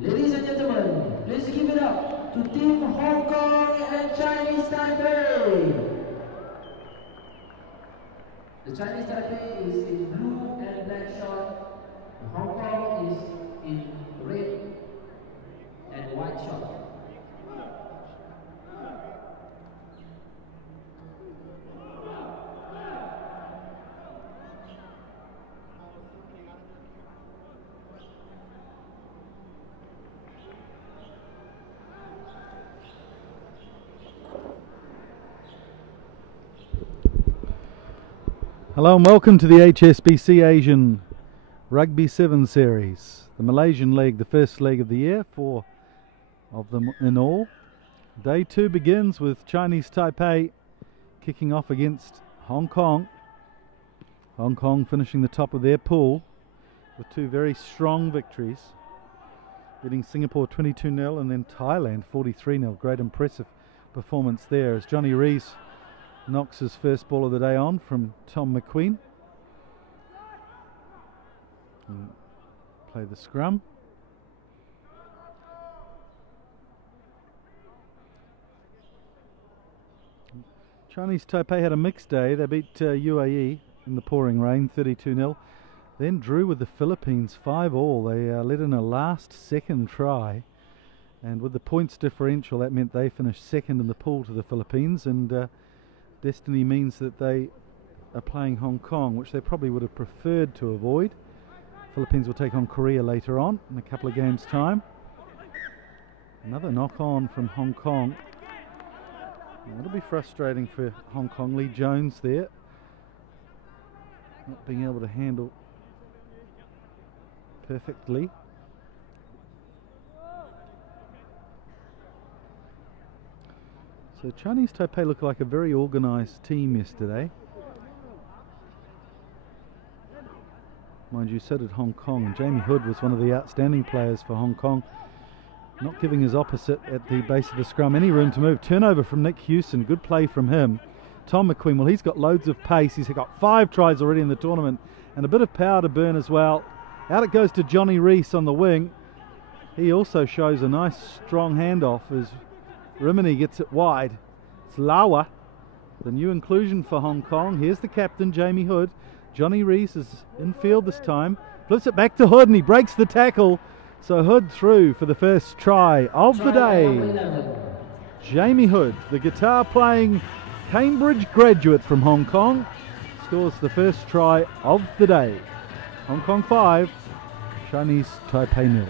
Ladies and gentlemen, please give it up to Team Hong Kong and Chinese Taipei. The Chinese Taipei is in blue and black short. Hong Kong is in red and white short. Hello and welcome to the HSBC Asian Rugby 7 Series. The Malaysian leg, the first leg of the year, 4 of them in all. Day 2 begins with Chinese Taipei kicking off against Hong Kong. Hong Kong finishing the top of their pool with 2 very strong victories, beating Singapore 22-0 and then Thailand 43-0. Great impressive performance there as Johnny Rees knocks his first ball of the day on from Tom McQueen. And play the scrum. Chinese Taipei had a mixed day. They beat UAE in the pouring rain 32-0. Then drew with the Philippines 5-all. They let in a last second try, and with the points differential that meant they finished second in the pool to the Philippines, and destiny means that they are playing Hong Kong, which they probably would have preferred to avoid. Philippines will take on Korea later on in a couple of games' time. Another knock-on from Hong Kong. It'll be frustrating for Hong Kong. Lee Jones there, not being able to handle perfectly. So Chinese Taipei looked like a very organised team yesterday. Mind you, so did Hong Kong. And Jamie Hood was one of the outstanding players for Hong Kong, not giving his opposite at the base of the scrum any room to move. Turnover from Nick Hewson, good play from him. Tom McQueen, well, he's got loads of pace. He's got 5 tries already in the tournament and a bit of power to burn as well. Out it goes to Johnny Rees on the wing. He also shows a nice strong handoff as Rimini gets it wide. It's Lawa, the new inclusion for Hong Kong. Here's the captain, Jamie Hood. Johnny Rees is in field this time. Flips it back to Hood and he breaks the tackle. So Hood through for the first try of the day. Jamie Hood, the guitar playing Cambridge graduate from Hong Kong, scores the first try of the day. Hong Kong 5, Chinese Taipei 0.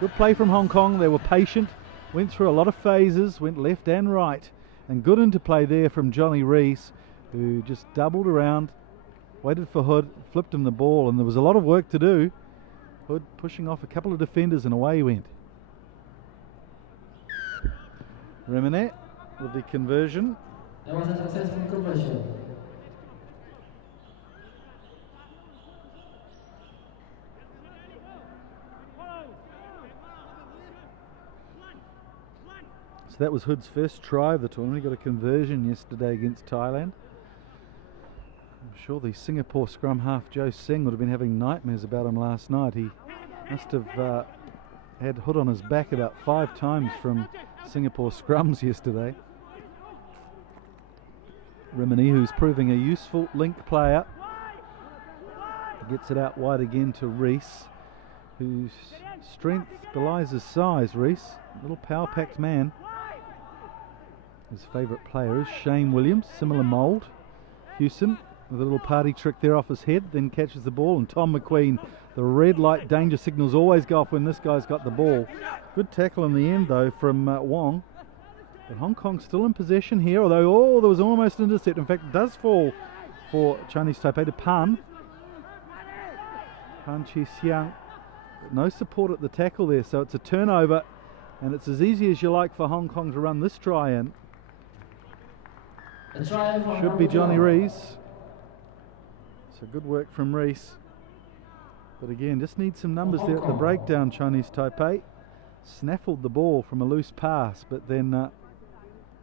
Good play from Hong Kong. They were patient, went through a lot of phases, went left and right, and good interplay there from Johnny Rees, who just doubled around, waited for Hood, flipped him the ball, and there was a lot of work to do. Hood pushing off a couple of defenders and away he went. Remine with the conversion. That was a successful conversion. So that was Hood's first try of the tournament. He got a conversion yesterday against Thailand. I'm sure the Singapore scrum half Joe Seng would have been having nightmares about him last night. He must have had Hood on his back about 5 times from Singapore scrums yesterday. Rimini, who's proving a useful link player, gets it out wide again to Rees, whose strength belies his size. Rees, a little power-packed man. His favourite player is Shane Williams, similar mould. Hewson with a little party trick there off his head, then catches the ball, and Tom McQueen, the red light danger signals always go off when this guy's got the ball. Good tackle in the end though from Wong. But Hong Kong still in possession here, although there was almost an intercept. In fact, it does fall for Chinese Taipei to Pan Chi Siang. But no support at the tackle there, so it's a turnover, and it's as easy as you like for Hong Kong to run this try in. Should be Johnny Rees. So good work from Rees. But again, just need some numbers there at the breakdown. Chinese Taipei snaffled the ball from a loose pass, but then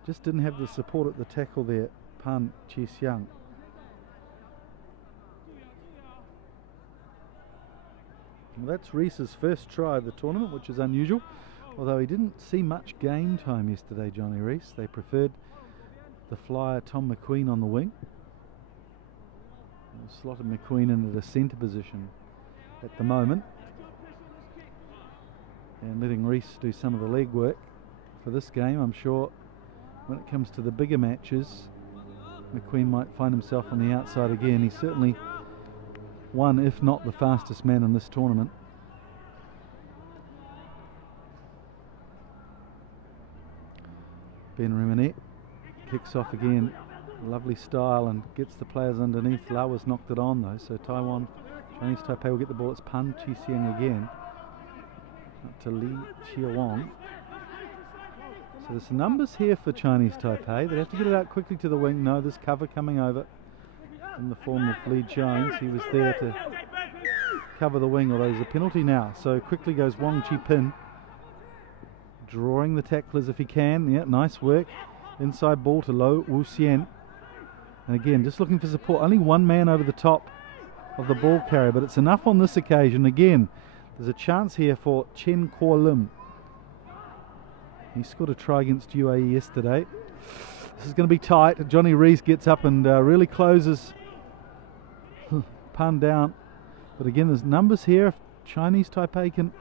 just didn't have the support at the tackle there. Pan Chi Siang. Well, that's Reese's first try of the tournament, which is unusual, although he didn't see much game time yesterday, Johnny Reese. They preferred the flyer Tom McQueen on the wing. And slotted McQueen into the centre position at the moment, and letting Reese do some of the leg work for this game. I'm sure when it comes to the bigger matches, McQueen might find himself on the outside again. He's certainly one, if not the fastest man in this tournament. Ben Remini kicks off again, lovely style, and gets the players underneath. Lawa's knocked it on though, so Chinese Taipei will get the ball. It's Pan Chi-Sieng again, up to Lee Chia-Wong. So there's numbers here for Chinese Taipei. They have to get it out quickly to the wing. No, there's cover coming over in the form of Lee Jones. He was there to cover the wing, although there's a penalty now. So quickly goes Wong Chi-Pin, drawing the tacklers if he can. Yeah, nice work. Inside ball to Lo Wu Xian. And again, just looking for support. Only one man over the top of the ball carrier, but it's enough on this occasion. Again, there's a chance here for Chen Kuo Lim. He scored a try against UAE yesterday. This is going to be tight. Johnny Rees gets up and really closes Pan down. But again, there's numbers here. If Chinese Taipei can...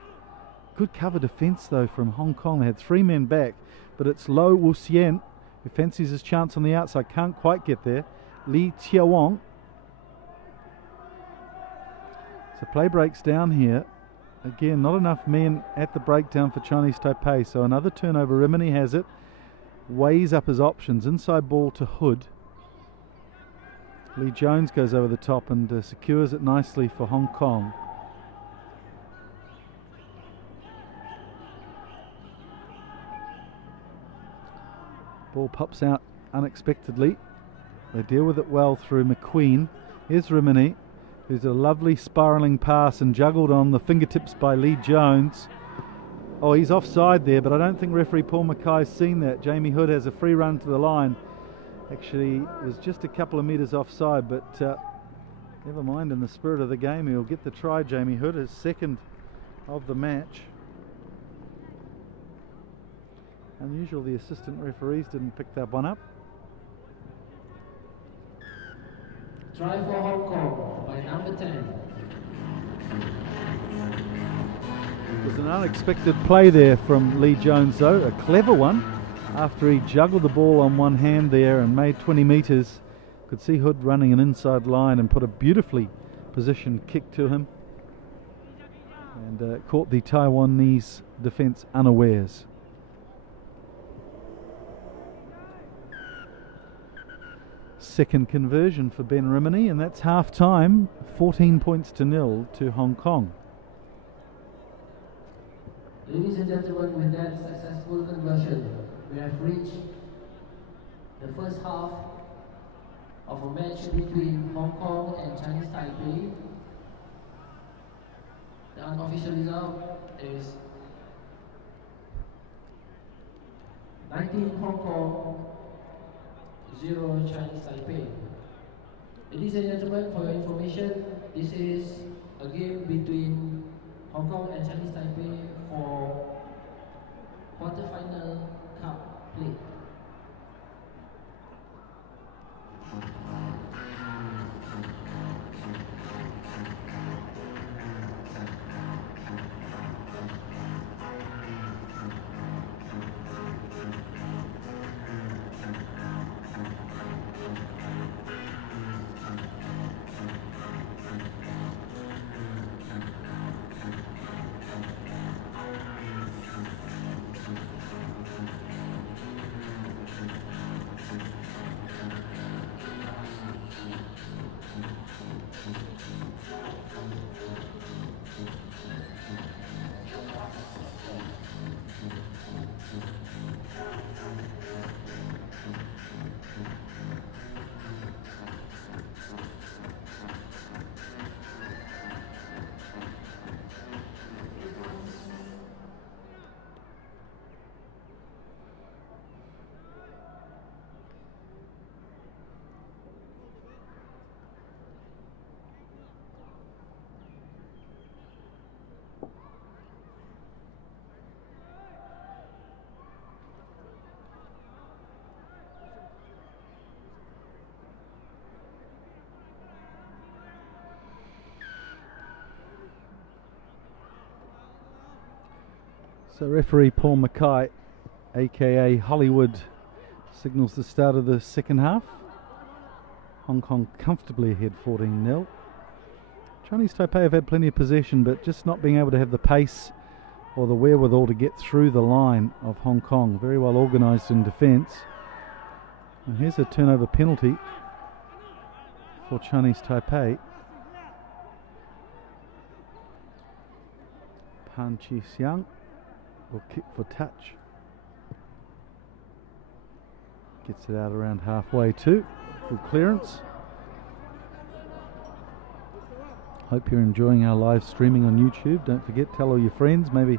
Good cover defence though from Hong Kong. They had 3 men back, but it's Lo Wu Xian who fancies his chance on the outside. Can't quite get there. Lee Chia-Wong. So play breaks down here. Again, not enough men at the breakdown for Chinese Taipei. So another turnover. Rimini has it. Weighs up his options. Inside ball to Hood. Lee Jones goes over the top and secures it nicely for Hong Kong. Ball pops out unexpectedly. They deal with it well through McQueen. Here's Rimini, who's a lovely spiralling pass and juggled on the fingertips by Lee Jones. Oh, he's offside there, but I don't think referee Paul Mackay's seen that. Jamie Hood has a free run to the line. Actually, it was just a couple of metres offside, but never mind. In the spirit of the game, he'll get the try, Jamie Hood, his second of the match. Unusual the assistant referees didn't pick that one up. Try for Hong Kong by number 10. It was an unexpected play there from Lee Jones though, a clever one. After he juggled the ball on one hand there and made 20 metres, could see Hood running an inside line and put a beautifully positioned kick to him. And caught the Taiwanese defence unawares. Second conversion for Ben Rimini, and that's half time. 14 points to 0 to Hong Kong. Ladies and gentlemen, with that successful conversion, we have reached the first half of a match between Hong Kong and Chinese Taipei. The unofficial result is 19 Hong Kong, 0 Chinese Taipei. Ladies and gentlemen, for your information, this is a game between Hong Kong and Chinese Taipei for quarter-final cup play. So referee Paul Mackay, aka Hollywood, signals the start of the second half. Hong Kong comfortably ahead 14-0. Chinese Taipei have had plenty of possession, but just not being able to have the pace or the wherewithal to get through the line of Hong Kong. Very well organised in defence. And here's a turnover penalty for Chinese Taipei. Pan Chi Xiang will kick for touch. Gets it out around halfway too. Good clearance. Hope you're enjoying our live streaming on YouTube. Don't forget, tell all your friends, maybe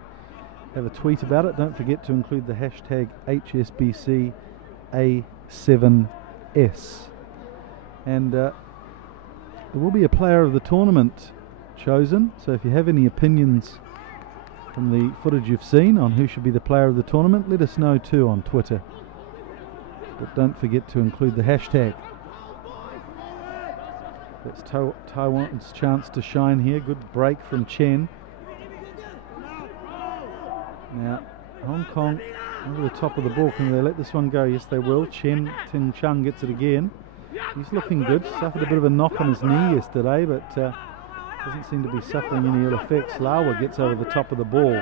have a tweet about it. Don't forget to include the hashtag HSBCA7S. And there will be a player of the tournament chosen, so if you have any opinions from the footage you've seen on who should be the player of the tournament, let us know too on Twitter. But don't forget to include the hashtag. That's Taiwan's chance to shine here. Good break from Chen. Now, Hong Kong over the top of the ball. Can they let this one go? Yes, they will. Chen Ting Chung gets it again. He's looking good. Suffered a bit of a knock on his knee yesterday, but doesn't seem to be suffering any ill effects. Lawa gets over the top of the ball.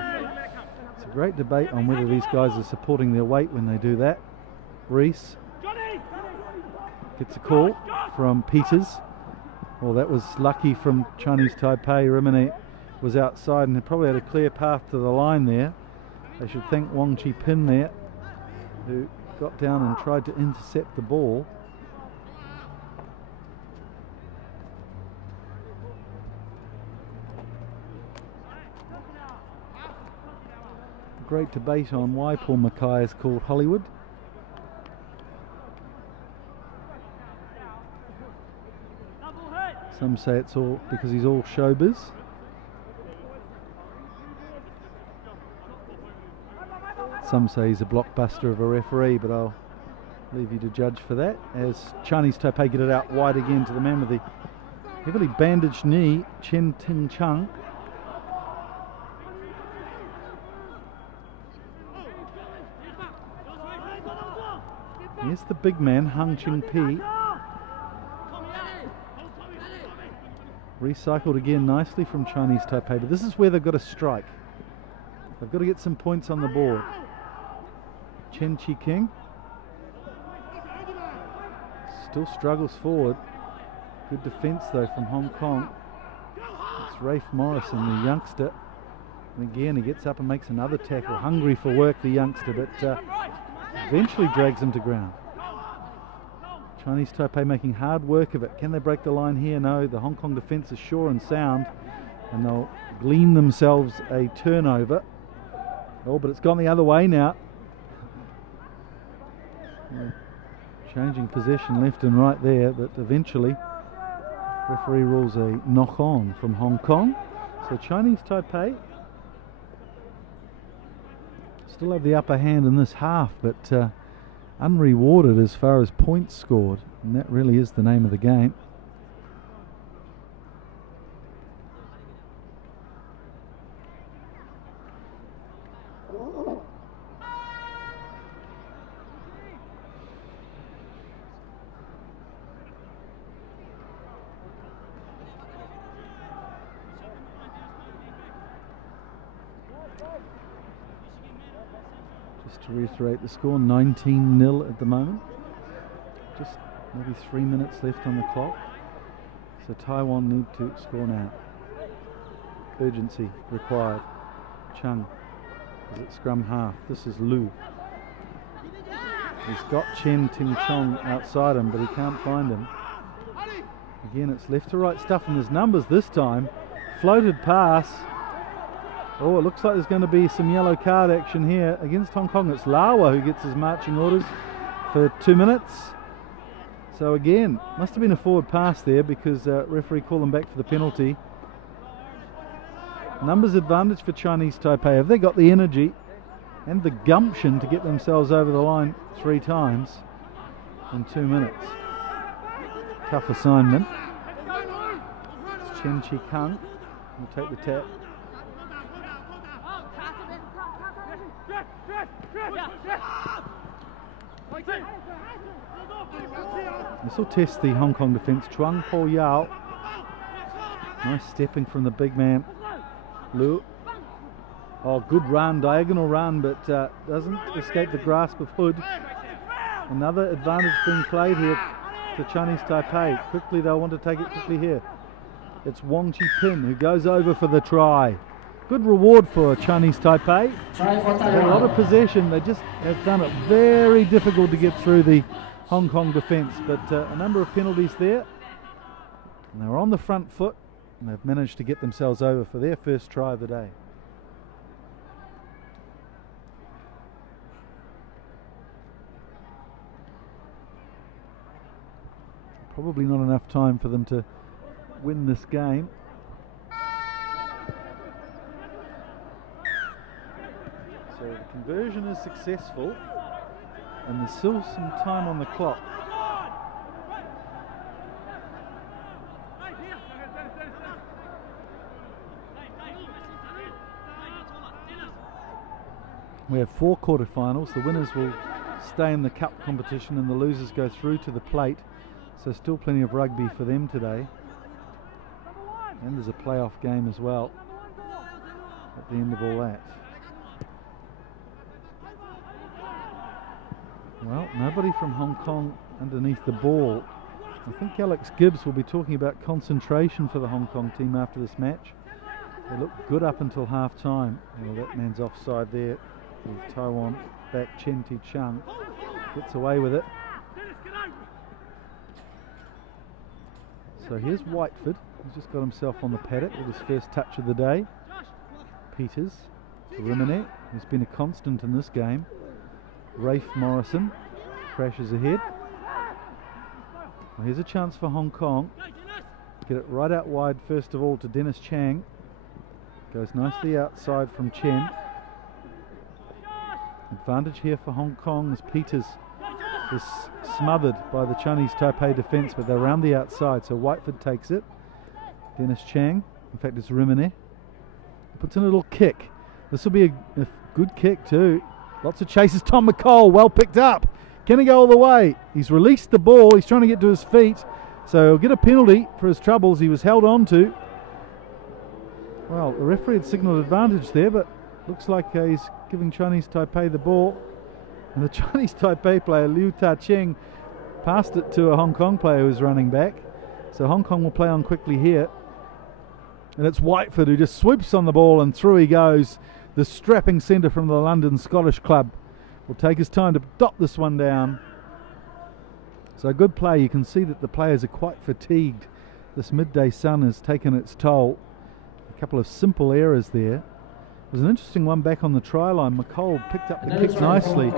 It's a great debate on whether these guys are supporting their weight when they do that. Reese gets a call from Peters. Well, that was lucky from Chinese Taipei. Rimene was outside and had probably had a clear path to the line there. They should thank Wong Chi Pin there, who got down and tried to intercept the ball. Great debate on why Paul Mackay is called Hollywood. Some say it's all because he's all showbiz. Some say he's a blockbuster of a referee, but I'll leave you to judge for that. As Chinese Taipei get it out wide again to the man with the heavily bandaged knee, Chen Ting Chung. Here's the big man, Hung Ching Pi. Recycled again nicely from Chinese Taipei, but this is where they've got to strike. They've got to get some points on the board. Chen Chi King still struggles forward. Good defence though from Hong Kong. It's Rafe Morrison, the youngster. And again he gets up and makes another tackle. Hungry for work, the youngster, but eventually drags him to ground. Chinese Taipei making hard work of it. Can they break the line here? No, the Hong Kong defence is sure and sound, and they'll glean themselves a turnover. Oh, but it's gone the other way now. Changing possession left and right there, but eventually referee rules a knock on from Hong Kong. So Chinese Taipei still have the upper hand in this half, but unrewarded as far as points scored, and that really is the name of the game. To reiterate the score, 19-0 at the moment. Just maybe 3 minutes left on the clock. So Taiwan need to score now. Urgency required. Chung is at scrum half. This is Lu. He's got Chen Ting Chong outside him, but he can't find him. Again, it's left to right stuff, and there's numbers this time. Floated pass. Oh, it looks like there's going to be some yellow card action here against Hong Kong. It's Lawa who gets his marching orders for 2 minutes. So again, must have been a forward pass there because referee called them back for the penalty. Numbers advantage for Chinese Taipei. Have they got the energy and the gumption to get themselves over the line 3 times in 2 minutes? Tough assignment. It's Chen Chi Kang will take the tap. This will test the Hong Kong defence. Chuang Po Yao. Nice stepping from the big man. Lu. Oh, good run, diagonal run, but doesn't escape the grasp of Hood. Another advantage being played here to Chinese Taipei. Quickly, they'll want to take it quickly here. It's Wong Chi Pin who goes over for the try. Good reward for Chinese Taipei. They've had a lot of possession. They just have done it very difficult to get through the Hong Kong defence, but a number of penalties there. And they're on the front foot, and they've managed to get themselves over for their first try of the day. Probably not enough time for them to win this game. So the conversion is successful, and there's still some time on the clock. We have 4 quarterfinals. The winners will stay in the cup competition and the losers go through to the plate. So still plenty of rugby for them today. And there's a playoff game as well at the end of all that. Well, nobody from Hong Kong underneath the ball. I think Alex Gibbs will be talking about concentration for the Hong Kong team after this match. They looked good up until half time. Well, that man's offside there. Taiwan back, Chen Ti Chung gets away with it. So here's Whiteford. He's just got himself on the paddock with his first touch of the day. Peters, Rimene, who's been a constant in this game. Rafe Morrison crashes ahead. Well, here's a chance for Hong Kong. Get it right out wide first of all to Dennis Chang. Goes nicely outside from Chen. Advantage here for Hong Kong as Peters is smothered by the Chinese Taipei defence, but they're around the outside, so Whiteford takes it. Dennis Chang, in fact it's Rimene, puts in a little kick. This will be a good kick too. Lots of chases. Tom McCall, well picked up. Can he go all the way? He's released the ball. He's trying to get to his feet, so he'll get a penalty for his troubles. He was held on to. Well, the referee had signalled advantage there, but looks like he's giving Chinese Taipei the ball. And the Chinese Taipei player, Liu Ta Cheng, passed it to a Hong Kong player who was running back. So Hong Kong will play on quickly here. And it's Whiteford who just swoops on the ball and through he goes. The strapping centre from the London Scottish club will take his time to dot this one down. So good play. You can see that the players are quite fatigued. This midday sun has taken its toll. A couple of simple errors there. There's an interesting one back on the try line. McCall picked up the kick nicely.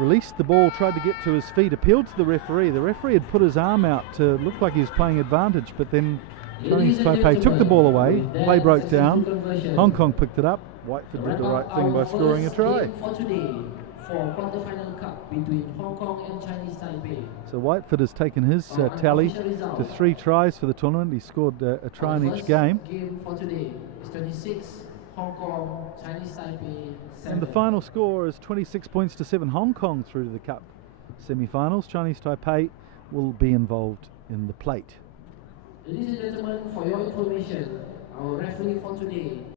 Released the ball, tried to get to his feet, appealed to the referee. The referee had put his arm out to look like he was playing advantage, but then Chinese Taipei took the ball away. Play broke down. Hong Kong picked it up. Whiteford did the right thing by scoring a try. For today, for quarter-final cup between Hong Kong and Chinese Taipei. So Whiteford has taken his tally to 3 tries for the tournament. He scored a try in each game. Game for today is 26, Hong Kong, Chinese Taipei 7. And the final score is 26 points to 7. Hong Kong through to the cup semi-finals. Chinese Taipei will be involved in the plate. Ladies and gentlemen, for your information, our referee for today